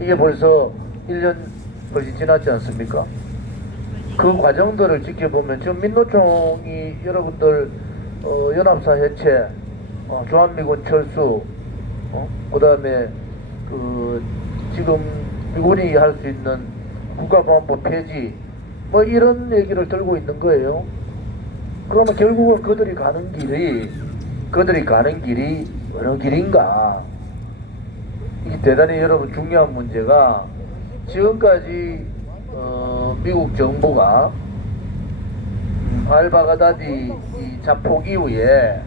이게 벌써 1년 훨씬 지났지 않습니까? 그 과정들을 지켜보면 지금 민노총이 여러분들 연합사 해체, 주한미군 철수, 그 다음에 지금 미군이 할 수 있는 국가보안법 폐지, 뭐 이런 얘기를 들고 있는 거예요. 그러면 결국은 그들이 가는 길이 어느 길인가? 이게 대단히 여러분 중요한 문제가, 지금까지 미국 정부가 알바가다디 자폭 이후에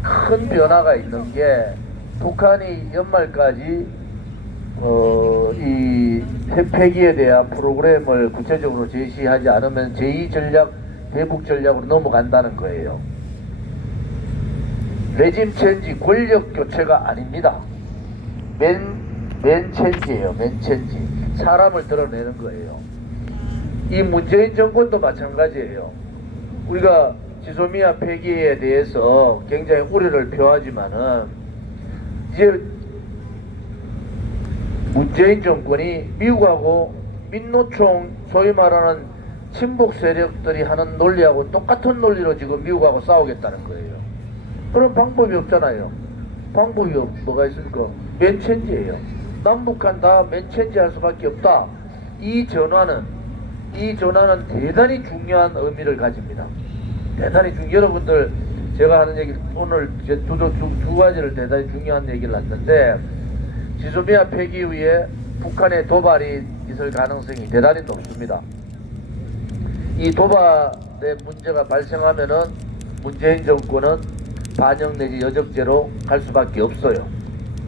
큰 변화가 있는 게, 북한이 연말까지 이 핵폐기에 대한 프로그램을 구체적으로 제시하지 않으면 제2전략 대북 전략으로 넘어간다는 거예요. 레짐 체인지, 권력 교체가 아닙니다. 맨 체인지예요. 맨 체인지. 사람을 드러내는 거예요. 이 문재인 정권도 마찬가지예요. 우리가 지소미아 폐기에 대해서 굉장히 우려를 표하지만은, 이제 문재인 정권이 미국하고 민노총, 소위 말하는 친북 세력들이 하는 논리하고 똑같은 논리로 지금 미국하고 싸우겠다는 거예요. 그런 방법이 없잖아요. 방법이 뭐가 있습니까? 맨체인지예요. 남북한 다 맨체인지 할 수밖에 없다. 이 전환은 대단히 중요한 의미를 가집니다. 대단히 여러분들, 제가 하는 얘기, 오늘 두 가지를 대단히 중요한 얘기를 했는데, 지소미아 폐기 후에 북한의 도발이 있을 가능성이 대단히 높습니다. 이 도발의 문제가 발생하면은 문재인 정권은 반영 내지 여적죄로 갈 수밖에 없어요.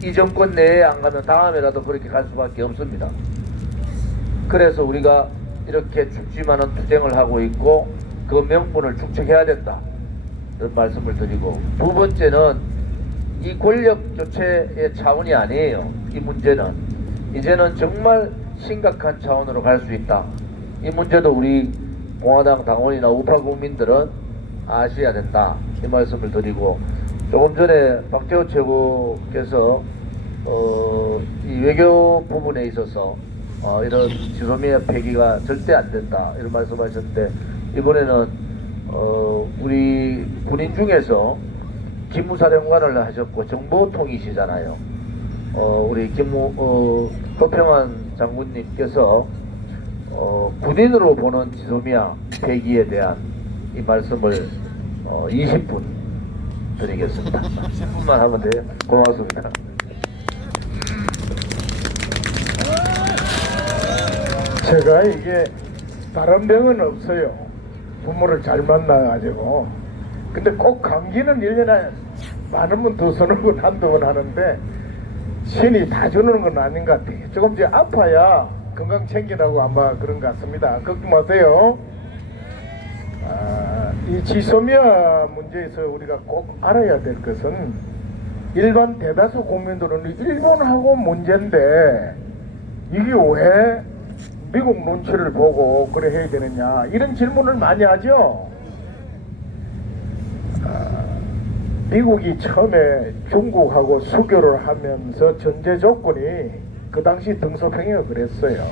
이 정권 내에 안 가면 다음에라도 그렇게 갈 수밖에 없습니다. 그래서 우리가 이렇게 죽지만은 투쟁을 하고 있고, 그 명분을 축적해야 된다, 이런 말씀을 드리고, 두 번째는 이 권력 교체의 차원이 아니에요. 이 문제는 이제는 정말 심각한 차원으로 갈 수 있다. 이 문제도 우리 공화당 당원이나 우파 국민들은 아셔야 된다, 이 말씀을 드리고, 조금 전에 박재호 최고께서 이 외교 부분에 있어서 이런 지소미아 폐기가 절대 안 된다, 이런 말씀하셨는데, 이번에는 우리 군인 중에서 기무사령관을 하셨고 정보통이시잖아요. 우리 허평환 장군님께서 군인으로 보는 지소미아 폐기에 대한 이 말씀을 20분 드리겠습니다. 10분만 하면 돼요. 고맙습니다. 제가 이게 다른 병은 없어요. 부모를 잘 만나가지고. 근데 꼭 감기는 1년에 많으면 2번 한두 번 하는데, 신이 다 주는 건 아닌 것 같아요. 조금 이제 아파야 건강 챙기라고 아마 그런 것 같습니다. 걱정 마세요. 이 지소미아 문제에서 우리가 꼭 알아야 될 것은, 일반 대다수 국민들은 일본하고 문제인데 이게 왜 미국 눈치를 보고 그래 해야 되느냐, 이런 질문을 많이 하죠. 미국이 처음에 중국하고 수교를 하면서 전제 조건이 그 당시 등소평이가 그랬어요.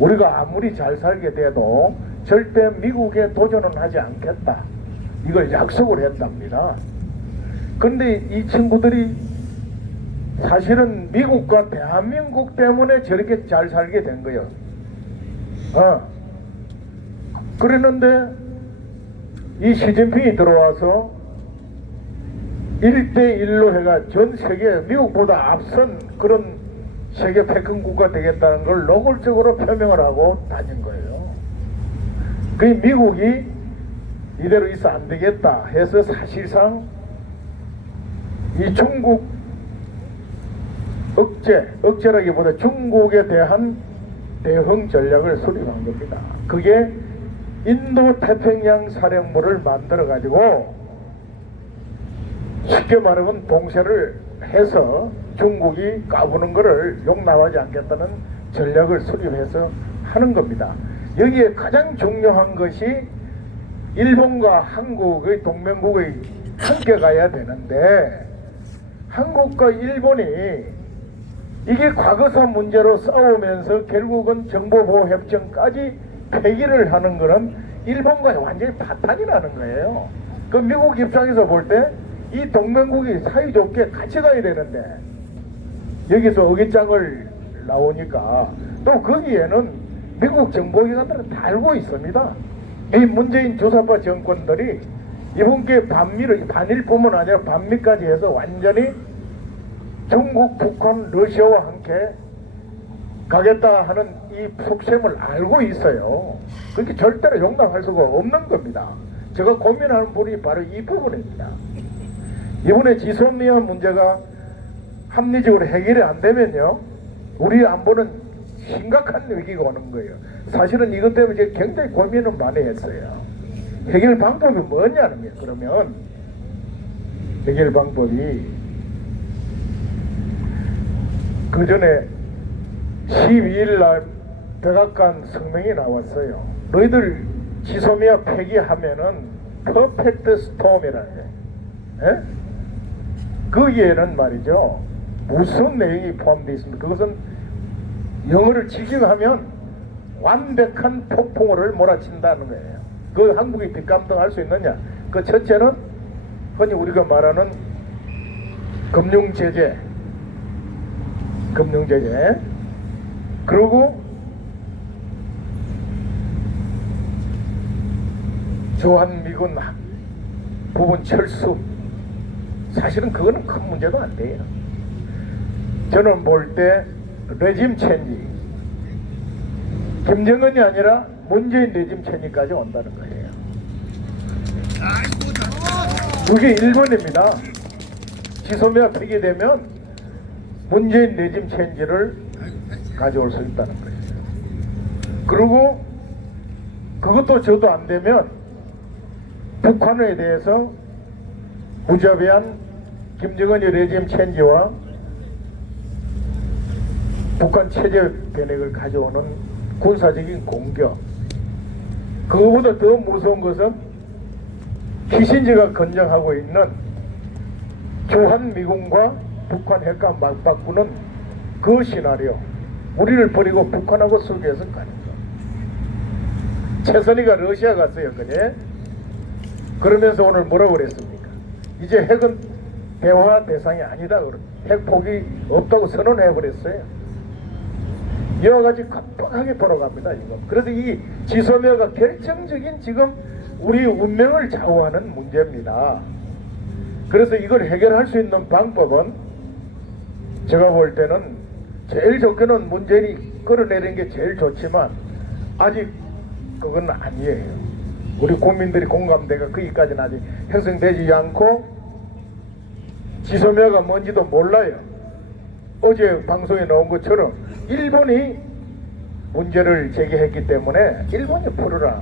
우리가 아무리 잘 살게 돼도 절대 미국에 도전은 하지 않겠다, 이걸 약속을 했답니다. 근데 이 친구들이 사실은 미국과 대한민국 때문에 저렇게 잘 살게 된 거예요. 그랬는데 이 시진핑이 들어와서 1대1로 해가 전 세계 미국보다 앞선 그런 세계 패권 국가 되겠다는 걸 노골적으로 표명을 하고 다닌 거예요. 그 미국이 이대로 있어 안 되겠다 해서 사실상 이 중국 억제라기보다 중국에 대한 대응 전략을 수립한 겁니다. 그게 인도 태평양 사령부를 만들어 가지고, 쉽게 말하면 봉쇄를 해서 중국이 까부는 것을 용납하지 않겠다는 전략을 수립해서 하는 겁니다. 여기에 가장 중요한 것이 일본과 한국의 동맹국의 함께 가야 되는데, 한국과 일본이 이게 과거사 문제로 싸우면서 결국은 정보보호협정까지 폐기를 하는 거는 일본과의 완전히 파탄이 나는 거예요. 그 미국 입장에서 볼 때 이 동맹국이 사이좋게 같이 가야 되는데 여기서 어깃장을 나오니까 또 거기에는 미국 정보기관들은 다 알고 있습니다. 이 문재인 조사파 정권들이 이번 기회에 반일뿐만 아니라 반미까지 해서 완전히 중국, 북한, 러시아와 함께 가겠다 하는 이 속셈을 알고 있어요. 그렇게 절대로 용납할 수가 없는 겁니다. 제가 고민하는 부분이 바로 이 부분입니다. 이번에 지소미아 문제가 합리적으로 해결이 안 되면요, 우리 안보는 심각한 위기가 오는 거예요. 사실은 이것 때문에 제가 굉장히 고민을 많이 했어요. 해결 방법이 뭐냐는 거예요. 그러면 해결 방법이 그 전에 12일 날 백악관 성명이 나왔어요. 너희들 지소미아 폐기하면은 퍼펙트 스톰이라는 거예요. 거기에는 말이죠, 무슨 내용이 포함되어 있습니까? 그것은 영어를 직역하면 완벽한 폭풍우를 몰아친다는 거예요. 그 한국이 뒷감당할 수 있느냐? 그 첫째는 흔히 우리가 말하는 금융제재, 그리고 주한미군 부분 철수. 사실은 그거는 큰 문제도 안 돼요. 저는 볼 때 레짐 체인지, 김정은이 아니라 문재인 레짐 체인지까지 온다는 거예요. 그게 1번입니다. 지소미아 폐기되면 문재인 레짐 체인지를 가져올 수 있다는 거예요. 그리고 그것도 저도 안 되면 북한에 대해서 무자비한 김정은의 레짐 체인지와 북한 체제 변혁을 가져오는 군사적인 공격, 그거보다 더 무서운 것은 키신저가 건정하고 있는 주한미군과 북한 핵과 맞바꾸는 그 시나리오, 우리를 버리고 북한하고 수교해서 가는 거. 최선희가 러시아 갔어요, 그제. 그러면서 오늘 뭐라고 그랬습니까? 이제 핵은 대화 대상이 아니다. 핵 포기 없다고 선언해버렸어요. 이와 같이 깜빡하게 돌아갑니다, 이거. 그래서 이 지소미아가 결정적인 지금 우리 운명을 좌우하는 문제입니다. 그래서 이걸 해결할 수 있는 방법은 제가 볼 때는 제일 좋게는 문재인이 끌어내리는 게 제일 좋지만 아직 그건 아니에요. 우리 국민들이 공감대가 거기까지는 아직 형성되지 않고 지소미아가 뭔지도 몰라요. 어제 방송에 나온 것처럼 일본이 문제를 제기했기 때문에 일본이 풀어라.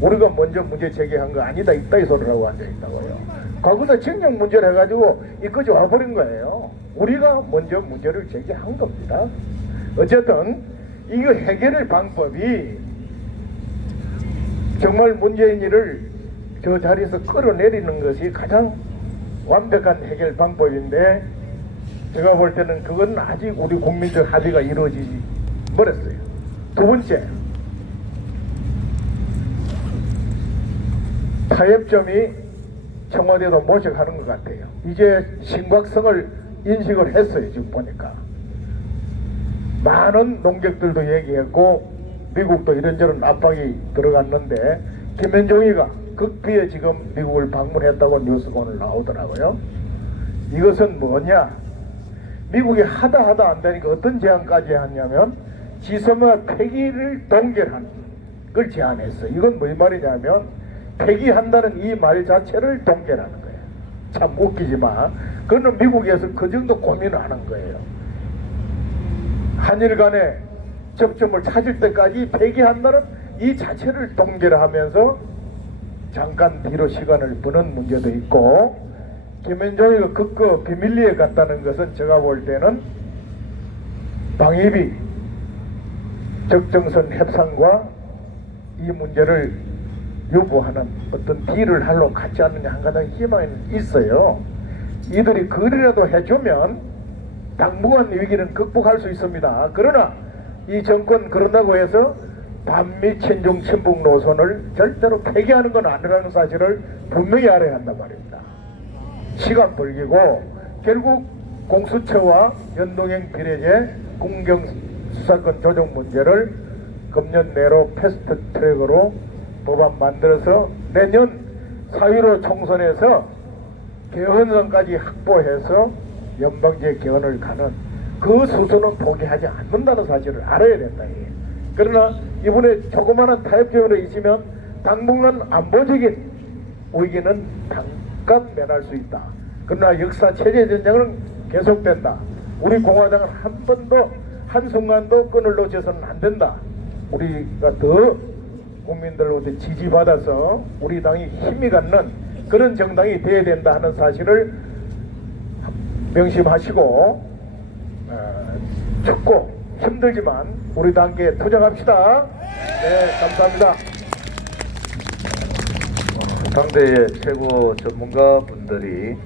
우리가 먼저 문제 제기한 거 아니다, 있다 이 소리라고 앉아있다고요. 거기서 징역 문제를 해가지고 이까지 와버린 거예요. 우리가 먼저 문제를 제기한 겁니다. 어쨌든 이거 해결의 방법이 정말 문재인이를 저 자리에서 끌어내리는 것이 가장 완벽한 해결 방법인데, 제가 볼 때는 그건 아직 우리 국민적 합의가 이루어지지 못했어요. 두 번째, 타협점이 청와대도 모색하는 것 같아요. 이제 심각성을 인식을 했어요. 지금 보니까 많은 농객들도 얘기했고 미국도 이런저런 압박이 들어갔는데 김현종이가 극비에 지금 미국을 방문했다고 뉴스가 오늘 나오더라고요. 이것은 뭐냐, 미국이 하다 안 되니까 어떤 제안까지 했냐면 지소미아 폐기를 동결하는 걸 제안했어요. 이건 무슨 말이냐면 폐기한다는 이 말 자체를 동결하는 거예요. 참 웃기지만 그거는 미국에서 그 정도 고민을 하는 거예요. 한일 간에 접점을 찾을 때까지 폐기한다는 이 자체를 동결하면서 잠깐 뒤로 시간을 버는 문제도 있고, 김현종이가 그거 비밀리에 갔다는 것은 제가 볼 때는 방위비 적정선 협상과 이 문제를 요구하는 어떤 딜을 하려고 같지 않느냐 한 가닥 희망이 있어요. 이들이 그리라도 해주면 당분간 위기는 극복할 수 있습니다. 그러나 이 정권 그런다고 해서 반미 친중 친북 노선을 절대로 폐기하는 건 아니라는 사실을 분명히 알아야 한단 말입니다. 시간 벌기고 결국 공수처와 연동형 비례제 공경수사권 조정 문제를 금년 내로 패스트 트랙으로 법안 만들어서 내년 4.15 총선에서 개헌선까지 확보해서 연방제 개헌을 가는 그 수순은 포기하지 않는다는 사실을 알아야 된다. 그러나 이번에 조그마한 타협점으로 있으면 당분간 안보적인 위기는 잠깐 면할 수 있다. 그러나 역사 체제 전쟁은 계속된다. 우리 공화당은 한 번도 한순간도 끈을 놓쳐서는 안 된다. 우리가 더 국민들로부터 지지받아서 우리 당이 힘이 갖는 그런 정당이 돼야 된다 하는 사실을 명심하시고 춥고 힘들지만 우리 당께 투쟁합시다. 네, 감사합니다. 당대의 최고 전문가분들이